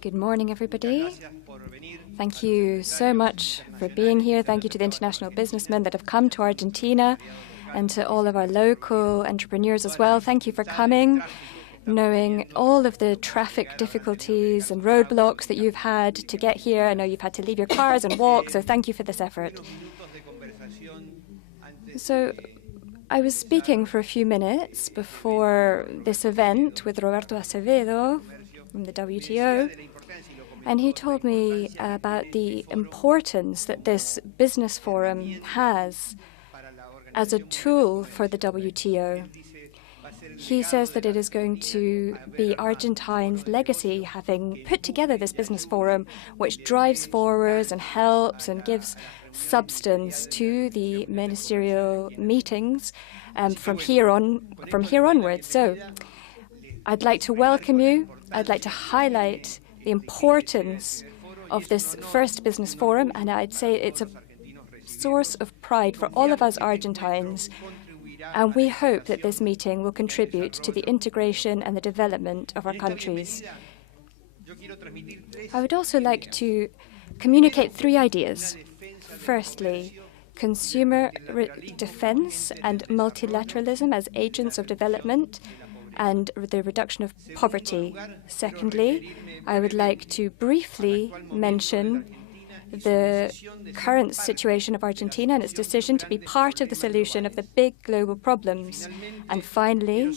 Good morning, everybody. Thank you so much for being here. Thank you to the international businessmen that have come to Argentina and to all of our local entrepreneurs as well. Thank you for coming, knowing all of the traffic difficulties and roadblocks that you've had to get here. I know you've had to leave your cars and walk, so thank you for this effort. So I was speaking for a few minutes before this event with Roberto Acevedo from the WTO, and he told me about the importance that this business forum has as a tool for the WTO. He says that it is going to be Argentine's legacy, having put together this business forum, which drives forwards and helps and gives substance to the ministerial meetings from here onwards. So I'd like to welcome you. I'd like to highlight the importance of this first business forum, and I'd say it's a source of pride for all of us Argentines. And we hope that this meeting will contribute to the integration and the development of our countries. I would also like to communicate three ideas. Firstly, consumer defense and multilateralism as agents of development and the reduction of poverty. Secondly, I would like to briefly mention the current situation of Argentina and its decision to be part of the solution of the big global problems. And finally,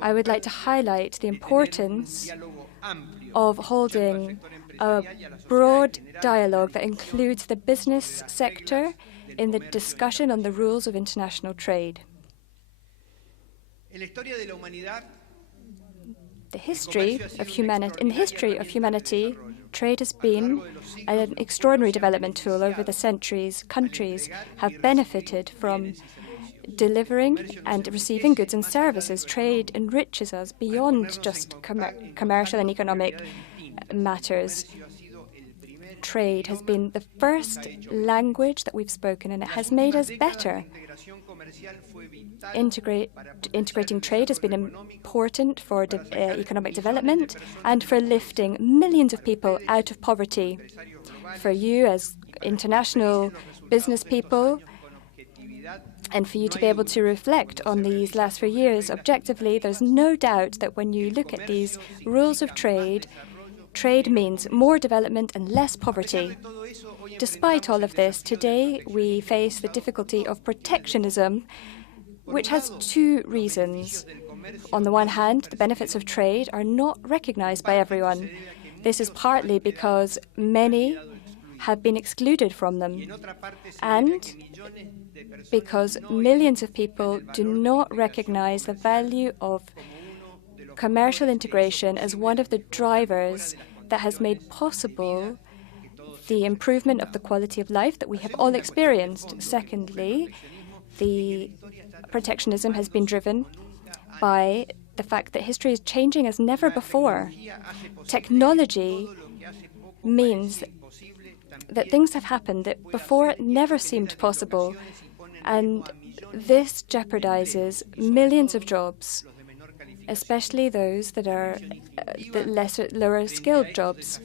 I would like to highlight the importance of holding a broad dialogue that includes the business sector in the discussion on the rules of international trade. In the history of humanity, trade has been an extraordinary development tool over the centuries. Countries have benefited from delivering and receiving goods and services. Trade enriches us beyond just commercial and economic matters. Trade has been the first language that we've spoken, and it has made us better. Integrating trade has been important for economic development and for lifting millions of people out of poverty. For you as international business people, and for you to be able to reflect on these last few years objectively, there's no doubt that when you look at these rules of trade, trade means more development and less poverty. Despite all of this, today we face the difficulty of protectionism, which has two reasons. On the one hand, the benefits of trade are not recognized by everyone. This is partly because many have been excluded from them, and because millions of people do not recognize the value of commercial integration as one of the drivers that has made possible the improvement of the quality of life that we have all experienced. Secondly, the protectionism has been driven by the fact that history is changing as never before. Technology means that things have happened that before never seemed possible, and this jeopardizes millions of jobs, especially those that are the lower skilled jobs.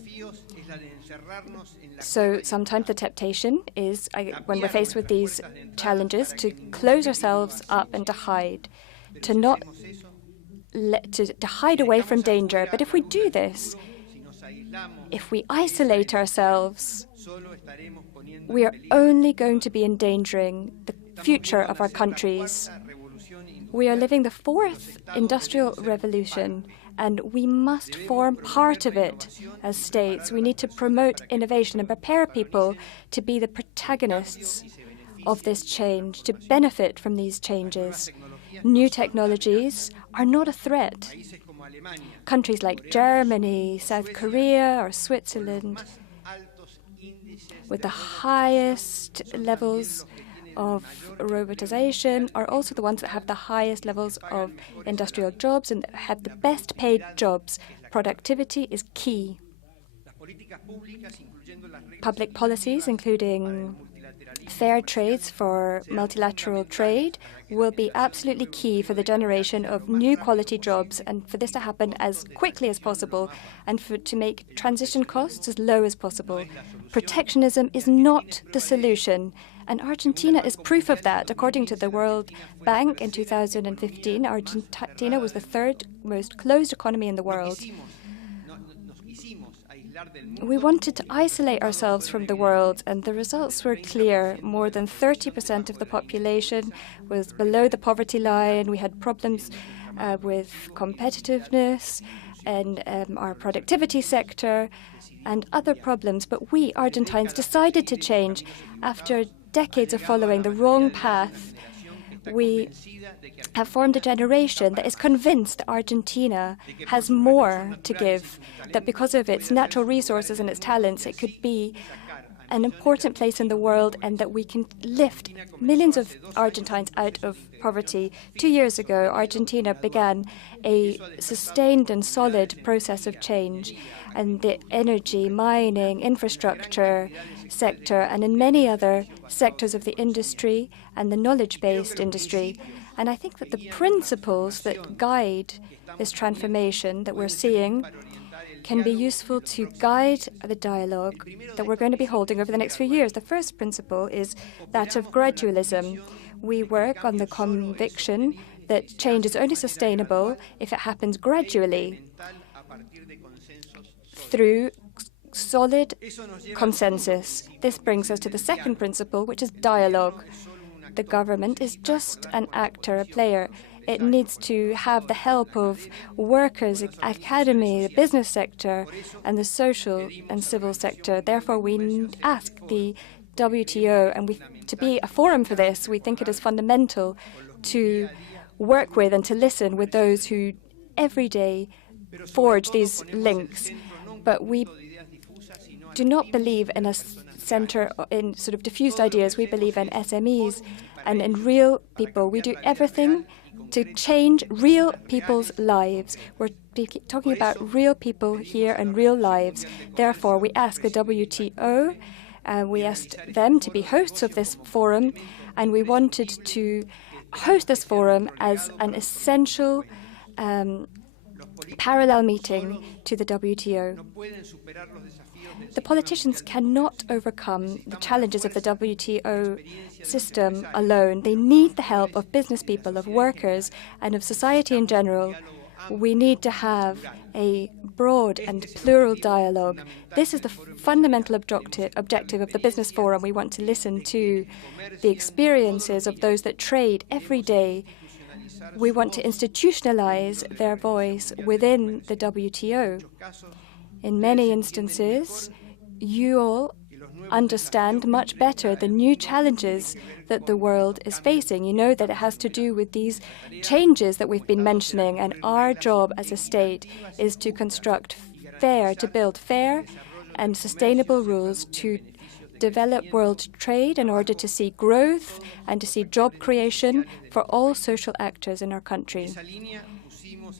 So sometimes the temptation is, when we're faced with these challenges, to close ourselves up and to hide, to hide away from danger. But if we do this, if we isolate ourselves, we are only going to be endangering the future of our countries. We are living the fourth industrial revolution, and we must form part of it as states. We need to promote innovation and prepare people to be the protagonists of this change, to benefit from these changes. New technologies are not a threat. Countries like Germany, South Korea, or Switzerland, with the highest levels of robotization, are also the ones that have the highest levels of industrial jobs and have the best paid jobs. Productivity is key. Public policies, including Fair trades for multilateral trade will be absolutely key for the generation of new quality jobs, and for this to happen as quickly as possible, and to make transition costs as low as possible. Protectionism is not the solution, and Argentina is proof of that. According to the World Bank in 2015, Argentina was the third most closed economy in the world. We wanted to isolate ourselves from the world, and the results were clear. More than 30% of the population was below the poverty line. We had problems with competitiveness and our productivity sector and other problems. But we, Argentines, decided to change. After decades of following the wrong path, we have formed a generation that is convinced that Argentina has more to give, that because of its natural resources and its talents, it could be an important place in the world, and that we can lift millions of Argentines out of poverty. 2 years ago, Argentina began a sustained and solid process of change, and the energy, mining, infrastructure sector, and in many other sectors of the industry and the knowledge-based industry. And I think that the principles that guide this transformation that we're seeing can be useful to guide the dialogue that we're going to be holding over the next few years. The first principle is that of gradualism. We work on the conviction that change is only sustainable if it happens gradually through solid consensus. This brings us to the second principle, which is dialogue. The government is just an actor, a player. It needs to have the help of workers, academy, the business sector, and the social and civil sector. Therefore, we ask the WTO, and to be a forum for this, we think it is fundamental to work with and to listen with those who every day forge these links. But we do not believe in a center in sort of diffused ideas. We believe in SMEs and in real people. We do everything to change real people's lives. We're talking about real people here and real lives. Therefore, we ask the WTO, we asked them to be hosts of this forum, and we wanted to host this forum as an essential parallel meeting to the WTO. The politicians cannot overcome the challenges of the WTO system alone. They need the help of business people, of workers, and of society in general. We need to have a broad and plural dialogue. This is the fundamental objective of the Business Forum. We want to listen to the experiences of those that trade every day. We want to institutionalize their voice within the WTO. In many instances, you all understand much better the new challenges that the world is facing. You know that it has to do with these changes that we've been mentioning, and our job as a state is to build fair and sustainable rules to develop world trade in order to see growth and to see job creation for all social actors in our country.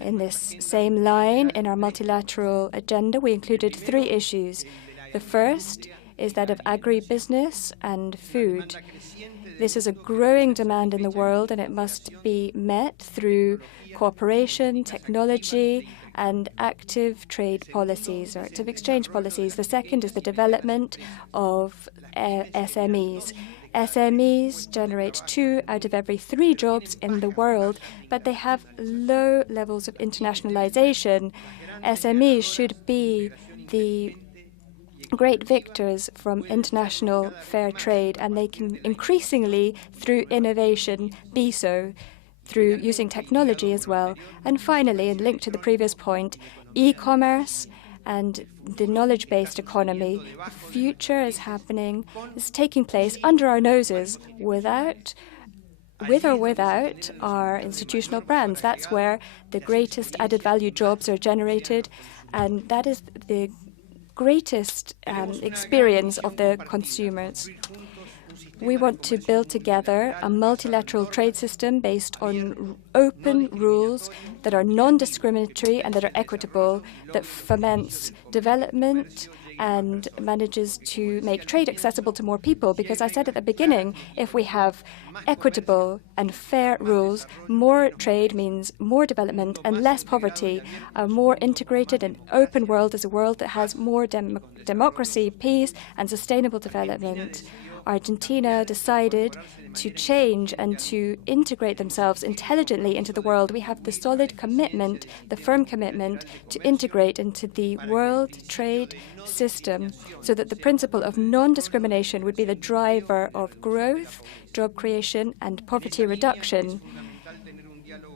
In this same line, in our multilateral agenda, we included 3 issues. The first is that of agribusiness and food. This is a growing demand in the world, and it must be met through cooperation, technology, and active trade policies or active exchange policies. The second is the development of SMEs. SMEs generate 2 out of every 3 jobs in the world, but they have low levels of internationalization. SMEs should be the great victors from international fair trade, and they can increasingly, through innovation, be so, through using technology as well. And finally, and linked to the previous point, e-commerce and the knowledge-based economy. The future is taking place under our noses, with or without our institutional brands. That's where the greatest added value jobs are generated, and that is the greatest experience of the consumers. We want to build together a multilateral trade system based on open rules that are non-discriminatory and that are equitable, that foments development and manages to make trade accessible to more people. Because I said at the beginning, if we have equitable and fair rules, more trade means more development and less poverty. A more integrated and open world is a world that has more democracy, peace, and sustainable development. Argentina decided to change and to integrate themselves intelligently into the world. We have the solid commitment, the firm commitment to integrate into the world trade system so that the principle of non-discrimination would be the driver of growth, job creation, and poverty reduction.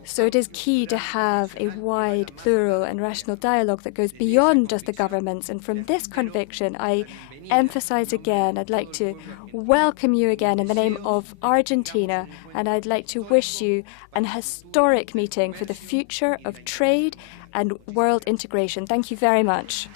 So it is key to have a wide, plural, and rational dialogue that goes beyond just the governments. And from this conviction, I emphasize again, I'd like to welcome you again in the name of Argentina, and I'd like to wish you an historic meeting for the future of trade and world integration. Thank you very much.